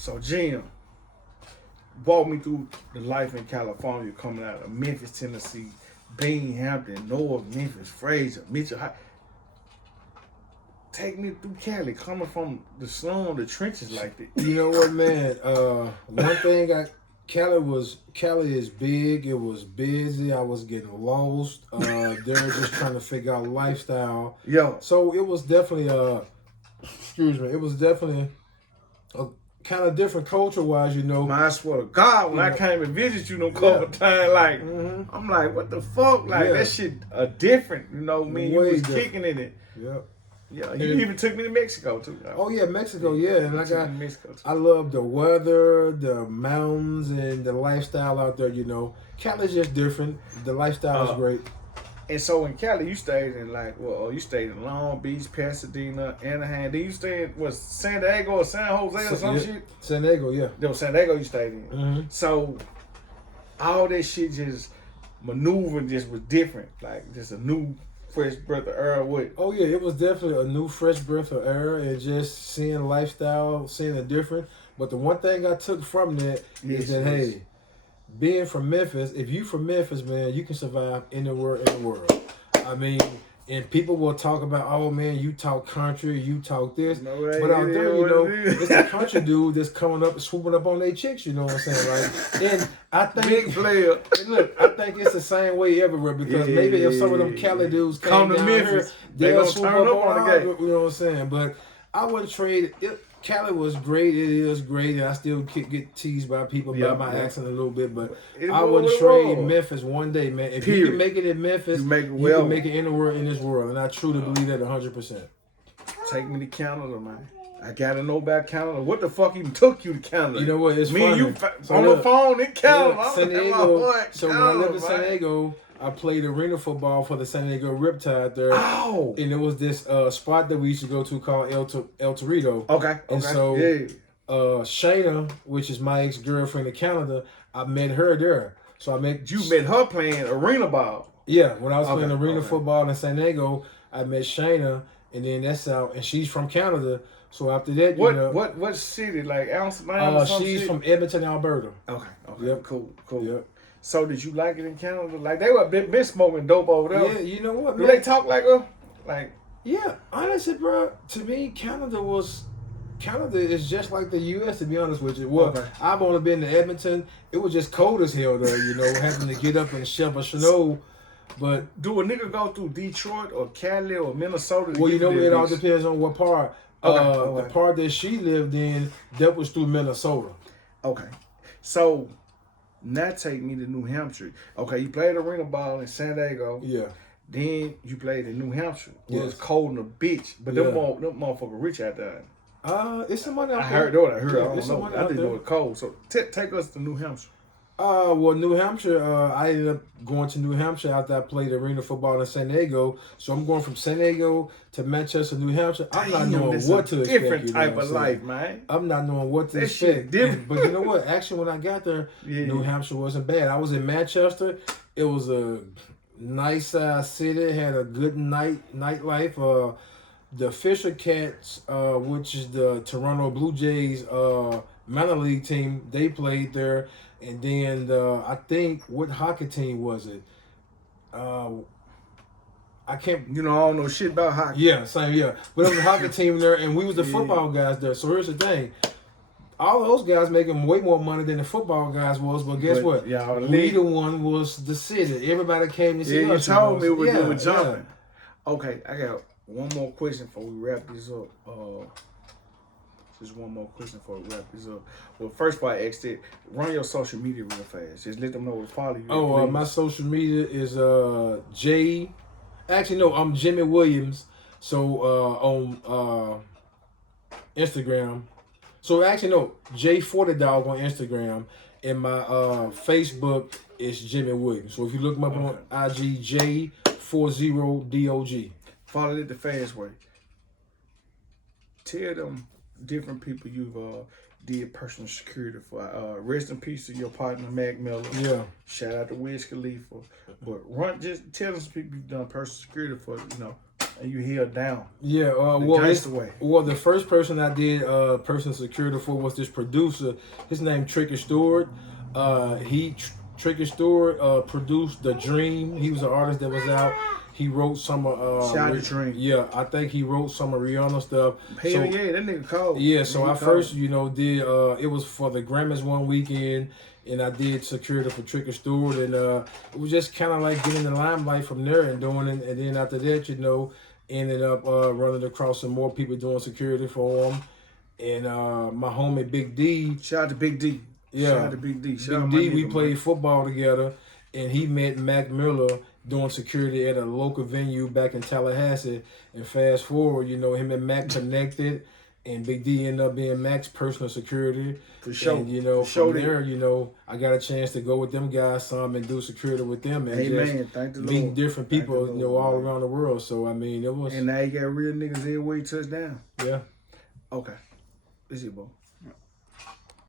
So Jim, walk me through the life in California, coming out of Memphis, Tennessee, Hampton, North Memphis, Fraser, Mitchell High. Take me through Cali, coming from the slum, the trenches like that. You know what, man? One thing Cali is big. It was busy. I was getting lost. They were just trying to figure out lifestyle. Yo. So it was definitely excuse me. It was definitely a kind of different culture wise, you know. Man, I swear to God, when I came and visit you no couple times, like I'm like, what the fuck? Like that shit different, you know. Me, you was kicking in it. Yep. Yeah, you even took me to Mexico too. Oh yeah, Mexico, yeah. And I love the weather, the mountains, and the lifestyle out there. You know, Cali's just different. The lifestyle is great. And so in Cali, you stayed in you stayed in Long Beach, Pasadena, Anaheim. Did you stay in San Diego or San Jose or some shit? San Diego, yeah. There was San Diego you stayed in. So all that shit just maneuvering just was different, like just a new fresh breath of air with. Oh yeah, it was definitely a new fresh breath of air and just seeing lifestyle, seeing the different. But the one thing I took from that is that hey, being from Memphis, if you from Memphis, man, you can survive anywhere in the world. I mean, and people will talk about, oh man, you talk country, you talk this, but out there, you know, it's the country dude that's coming up and swooping up on their chicks. You know what I'm saying, right? And I think big player. And look, I think it's the same way everywhere because maybe if some of them Cali dudes come to Memphis, they'll swoop up on the game. You know what I'm saying? But I wouldn't trade it. Cali was great. It is great, and I still get teased by people about my accent a little bit. But I wouldn't trade Memphis one day, man. If you can make it in Memphis, you can make it anywhere in this world, and I truly believe that 100%. Take me to Canada, man. I gotta know about Canada. What the fuck even took you to Canada? You know what? It's me funny. And you on the phone in Canada. San Diego. So when I lived in San Diego, I played arena football for the San Diego Riptide there. Oh. And there was this spot that we used to go to called El Torito. Okay. And so Shayna, which is my ex-girlfriend in Canada, I met her there. So You met her playing arena ball. Yeah, when I was playing arena football in San Diego, I met Shayna, and then that's out, and she's from Canada. So after that, what city? Like Amsterdam or something? She's from Edmonton, Alberta. Okay. Yep. Cool. Yep. So did you like it in Canada? Like they were been smoking dope over there. Yeah, you know what, man? Do they talk like Yeah, honestly, bro. To me, Canada is just like the U.S. To be honest with you. Well, I've only been to Edmonton. It was just cold as hell there. You know, having to get up and shovel snow. But do a nigga go through Detroit or Cali or Minnesota? Well, you know, it all depends on what part. The part that she lived in, that was through Minnesota. Okay, so. Now take me to New Hampshire. Okay, you played arena ball in San Diego. Yeah. Then you played in New Hampshire. It was cold in a bitch. But them motherfuckers rich out there. It's somebody out there. I heard that. I don't know. I didn't know it cold. So take us to New Hampshire. Well, New Hampshire, I ended up going to New Hampshire after I played arena football in San Diego. So I'm going from San Diego to Manchester, New Hampshire. I'm not knowing what to expect. Different type of life, man. I'm not knowing what to expect. But you know what? Actually, when I got there, New Hampshire wasn't bad. I was in Manchester. It was a nice city. Had a good nightlife. The Fisher Cats, which is the Toronto Blue Jays minor league team, they played there. And then I think, what hockey team was it? I can't. I don't know shit about hockey. Yeah, same. Yeah, but it was a hockey team there, and we was the football guys there. So here's the thing: all those guys making way more money than the football guys was. But guess what? Neither one was the city. Everybody came to see us. You told me we were jumping. Okay, I got one more question before we wrap this up. Just one more question before we wrap this up. Well, first of all, I asked it, run your social media real fast. Just let them know where to follow you. My social media is I'm Jimmy Williams. So on Instagram. So J40 Dog on Instagram. And my Facebook is Jimmy Williams. So if you look me up on IG, J40DOG. Follow it the fast way. Tell them different people you've did personal security for. Rest in peace to your partner Mac Miller. Yeah. Shout out to Wiz Khalifa. But just tell them some people you've done personal security for. And you held down. Yeah, well, the first person I did personal security for was this producer. His name Tricky Stewart. Tricky Stewart produced The Dream. He was an artist that was out. He wrote some Shout the Dream. Yeah, I think he wrote some of Rihanna stuff. Hell yeah, that nigga cold. Yeah, so I cold. first, did it was for the Grammys one weekend, and I did security for Tricky Stewart, and it was just kind of like getting the limelight from there and doing it, and then after that, ended up running across some more people doing security for him, and my homie Big D. Shout out to Big D. Yeah, shout out to Big D. Big D, we played football together, and he met Mac Miller doing security at a local venue back in Tallahassee. And fast forward, him and Mac connected, and Big D ended up being Mac's personal security. For sure. And, from there, I got a chance to go with them guys some and do security with them. And Thank the meet Lord. different people, all around the world. So, I mean, it was... And now you got real niggas everywhere you touch down. Yeah. Okay. This is it, bro.